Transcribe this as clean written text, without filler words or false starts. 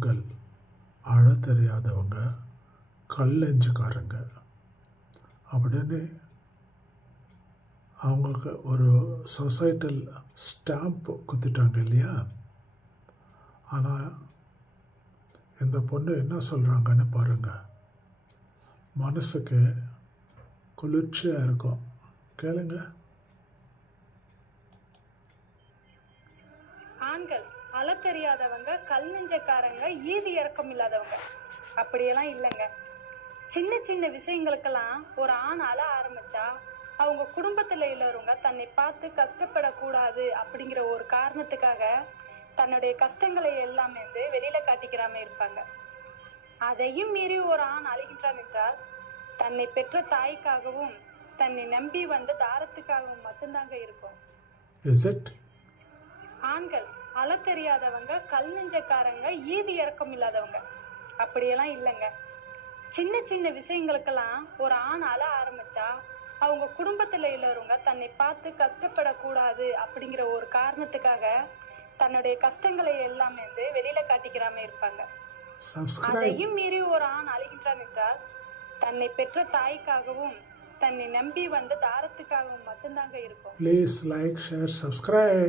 ஆண்கள் அழ தெரியாதவங்க, கல்லெஞ்சுக்காரங்க அப்படின்னு அவங்களுக்கு ஒரு சொசைட்டல் ஸ்டாம்ப் குத்திட்டாங்க இல்லையா? ஆனால் இந்த பொண்ணு என்ன சொல்கிறாங்கன்னு பாருங்கள். மனசுக்கு குளிர்ச்சியாக இருக்கும். கேளுங்க. ஆண்கள் அழ தெரியாதவங்க, கல் நெஞ்சக்காரங்க, ஈவு இறக்கம் இல்லாதவங்க அப்படியெல்லாம் இல்லைங்க. சின்ன சின்ன விஷயங்களுக்கெல்லாம் ஒரு ஆண் அழ ஆரம்பிச்சா அவங்க குடும்பத்துல உள்ளவங்க தன்னை பார்த்து கஷ்டப்படக்கூடாது அப்படிங்கிற ஒரு காரணத்துக்காக தன்னுடைய கஷ்டங்களை எல்லாமே வெளியில காட்டிக்கிறாம இருப்பாங்க. அதையும் மீறி ஒரு ஆண் அழுகின்றான் என்றால் தன்னை பெற்ற தாய்க்காகவும் தன்னை நம்பி வந்த தாரத்துக்காகவும் மட்டும்தாங்க இருக்கும். ஆண்கள் அழ தெரியாதவங்க, கல் நெஞ்சக்காரங்க, ஈவு இறக்கம் இல்லாதவங்க அப்படியெல்லாம் இல்லைங்க. சின்ன சின்ன விஷயங்களுக்கெல்லாம் ஒரு ஆண் அழ ஆரம்பிச்சா அவங்க குடும்பத்துல உள்ளவங்க தன்னை பார்த்து கஷ்டப்படக்கூடாது அப்படிங்கிற ஒரு காரணத்துக்காக தன்னுடைய கஷ்டங்களை எல்லாமே வெளியில காட்டிக்கிறாம இருப்பாங்க. அதையும் மீறி ஒரு ஆண் அழுகின்றான் என்றால் தன்னை பெற்ற தாய்க்காகவும் தன்னை நம்பி வந்த தாரத்துக்காகவும் மட்டும்தாங்க இருக்கும். Please like, share, subscribe.